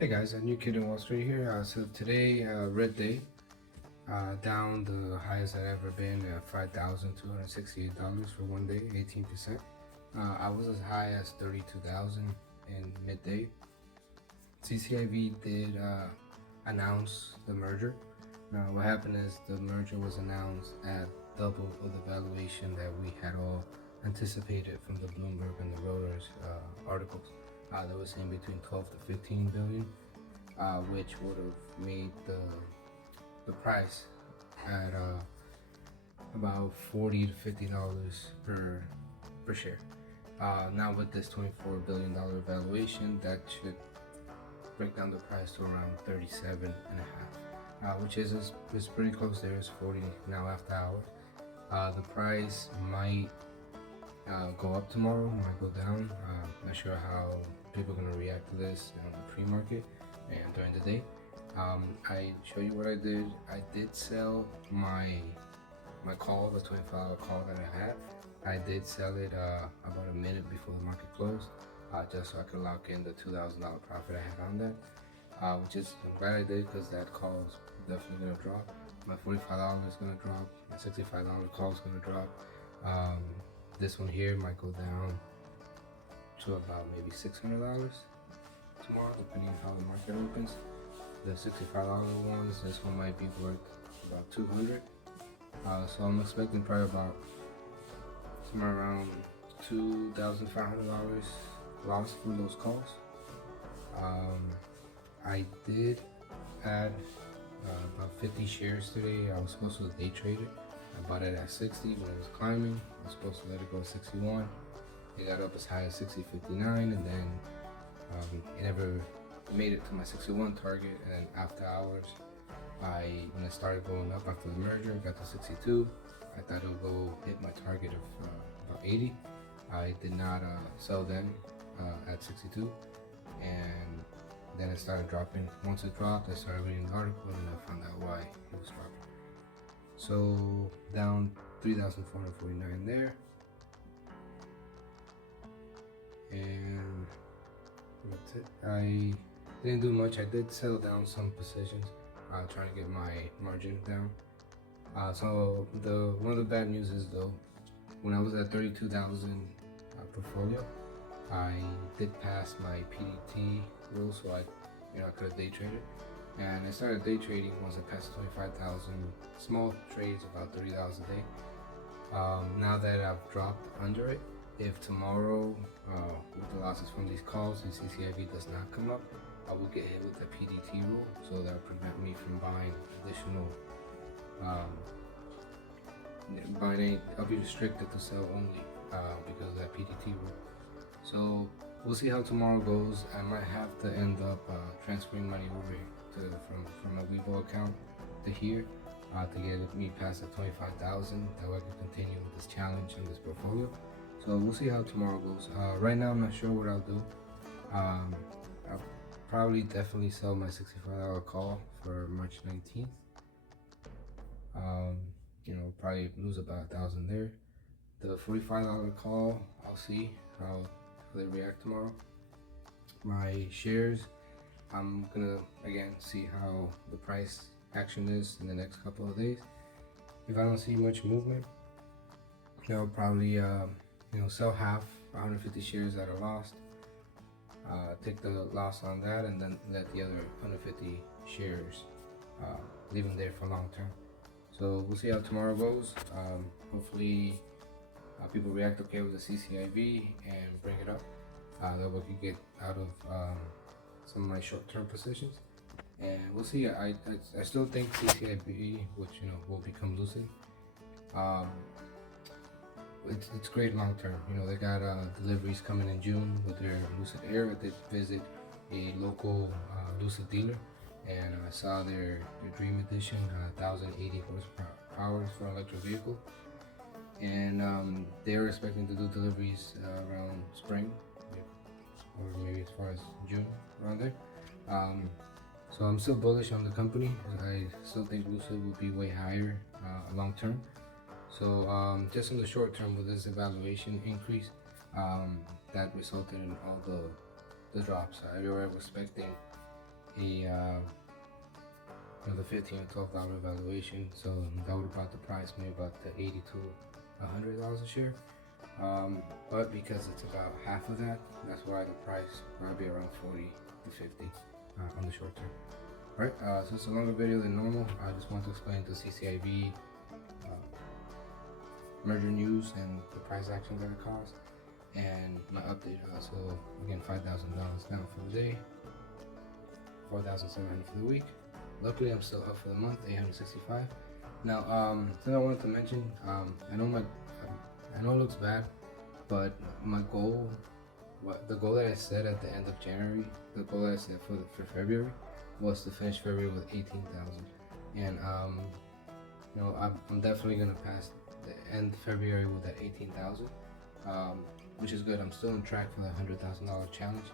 Hey guys, a new kid in Wall Street here. So today, red day, down the highest I've ever been at $5,268 for one day, 18%. I was as high as 32,000 in midday. CCIV did announce the merger. Now, what happened is the merger was announced at double of the valuation that we had all anticipated from the Bloomberg and the Reuters articles. They were saying between 12 to 15 billion, which would have made the price at about 40 to 50 dollars per share. Now with this $24 billion valuation, that should break down the price to around 37 and a half, which is pretty close there. It's 40 now after hours. The price might go up tomorrow, might go down. Not sure how people are going to react to this in the pre-market and during the day. I show you what I did. I did sell my call, the 25-hour call that I had. I did sell it about a minute before the market closed, just so I could lock in the $2,000 profit I had on that, which is I'm glad I did because that call is definitely going to drop. My $45 is going to drop. My $65 call is going to drop. This one here might go down to about maybe $600 tomorrow, depending on how the market opens. The $65 ones, this one might be worth about $200. So I'm expecting probably about somewhere around $2,500 loss from those calls. I did add about 50 shares today. I was supposed to day trade it. I bought it at 60 when it was climbing. I was supposed to let it go at 61. It got up as high as 60.59, and then it never made it to my 61 target. And then after hours, when it started going up after the merger, it got to 62. I thought it would go hit my target of about 80. I did not sell then at 62, and then it started dropping. Once it dropped, I started reading the article, and I found out why it was dropping. So down 3,449 there, and that's it. I didn't do much. I did sell down some positions, trying to get my margin down. So one of the bad news is though, when I was at 32,000 portfolio, I did pass my PDT rule, so I could have day traded. And I started day trading once I passed 25,000 small trades, about 30 dollars a day. Now that I've dropped under it, if tomorrow with the losses from these calls and CCIV does not come up, I will get hit with the PDT rule, so that will prevent me from buying additional. I'll be restricted to sell only because of that PDT rule. So we'll see how tomorrow goes. I might have to end up transferring money over from a Webull account to here to get me past the 25,000. That way I can continue with this challenge and this portfolio. So we'll see how tomorrow goes. Right now I'm not sure what I'll do. I'll probably definitely sell my $65 call for March 19th. Probably lose about 1,000 there. The $45 call, I'll see how they react tomorrow. My shares, I'm gonna again see how the price action is in the next couple of days. If I don't see much movement, I'll probably sell half, 150 shares that are lost. Take the loss on that, and then let the other 150 shares leave them there for long term. So we'll see how tomorrow goes. Hopefully people react okay with the CCIV and bring it up. That way we can get out of some of my short-term positions. And we'll see. I still think CCIV, which will become Lucid. It's great long term. They got deliveries coming in June with their Lucid Air. I did visit a local Lucid dealer, and I saw their Dream Edition 1,080 horsepower for an electric vehicle, and they're expecting to do deliveries around spring, or maybe as far as June, around there. So I'm still bullish on the company. I still think Lucid will be way higher long term. So just in the short term, with this evaluation increase, that resulted in all the drops. I was expecting a the 15 or $12 valuation, so that would have brought the price maybe about the 80 to $100 a share. But because it's about half of that, that's why the price might be around 40 to 50 on the short term. Alright, so it's a longer video than normal. I just want to explain the CCIV merger news and the price action that it caused, and my update. So again, $5,000 down for the day, 4,700 for the week. Luckily, I'm still up for the month, 865. Now, something I wanted to mention. I know it looks bad, but my goal, the goal that I set at the end of January, the goal that I set for February, was to finish February with 18,000. And I'm definitely gonna pass the end of February with that 18,000, which is good. I'm still on track for that $100,000 challenge,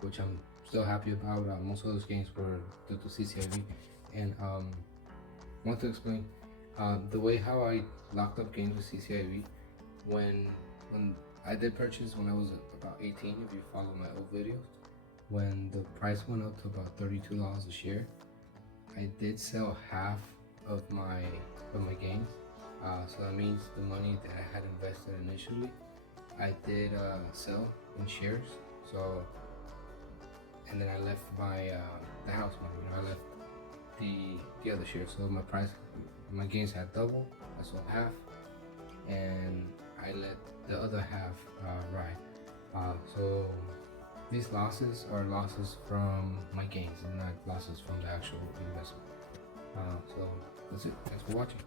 which I'm still happy about. Most of those games were due to CCIV, and I want to explain the way how I locked up games with CCIV. When I did purchase when I was about 18, if you follow my old videos, when the price went up to about $32 a share, I did sell half of my gains. So that means the money that I had invested initially, I did sell in shares. So, and then I left my the house money. I left the other shares. So my gains had doubled. I sold half, and I let the other half ride. So these losses are losses from my gains and not losses from the actual investment. So that's it. Thanks for watching.